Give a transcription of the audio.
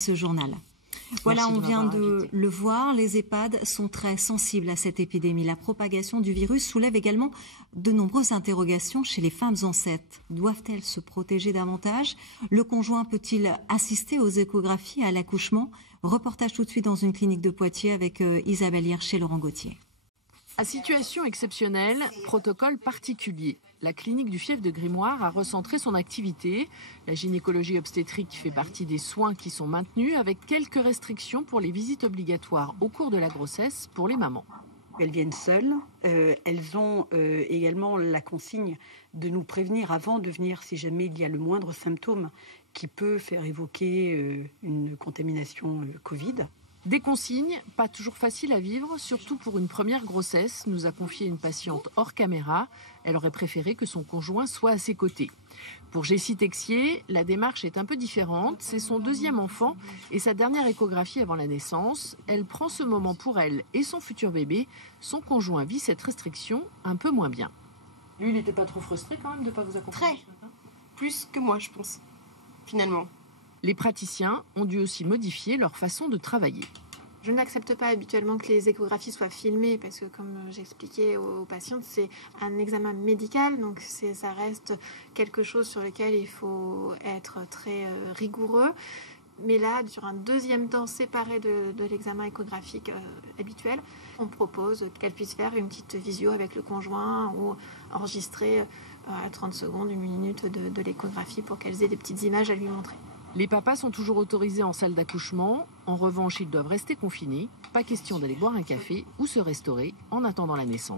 ce journal. Voilà, on vient de le voir, les EHPAD sont très sensibles à cette épidémie. La propagation du virus soulève également de nombreuses interrogations chez les femmes enceintes. Doivent-elles se protéger davantage? Le conjoint peut-il assister aux échographies à l'accouchement? Reportage tout de suite dans une clinique de Poitiers avec Isabelle Hirsch et Laurent Gauthier. À situation exceptionnelle, protocole particulier. La clinique du fief de Grimoire a recentré son activité. La gynécologie obstétrique fait partie des soins qui sont maintenus avec quelques restrictions pour les visites obligatoires au cours de la grossesse pour les mamans. Elles viennent seules. Elles ont également la consigne de nous prévenir avant de venir si jamais il y a le moindre symptôme qui peut faire évoquer une contamination Covid. Des consignes, pas toujours faciles à vivre, surtout pour une première grossesse, nous a confié une patiente hors caméra. Elle aurait préféré que son conjoint soit à ses côtés. Pour Jessie Texier, la démarche est un peu différente. C'est son deuxième enfant et sa dernière échographie avant la naissance. Elle prend ce moment pour elle et son futur bébé. Son conjoint vit cette restriction un peu moins bien. Lui, il n'était pas trop frustré quand même de ne pas vous accompagner? Très. Plus que moi, je pense, finalement. Les praticiens ont dû aussi modifier leur façon de travailler. Je n'accepte pas habituellement que les échographies soient filmées parce que, comme j'expliquais aux patientes, c'est un examen médical, donc ça reste quelque chose sur lequel il faut être très rigoureux. Mais là, sur un deuxième temps séparé de l'examen échographique habituel, on propose qu'elle puisse faire une petite visio avec le conjoint ou enregistrer à 30 secondes, une minute de l'échographie pour qu'elles aient des petites images à lui montrer. Les papas sont toujours autorisés en salle d'accouchement. En revanche, ils doivent rester confinés. Pas question d'aller boire un café ou se restaurer en attendant la naissance.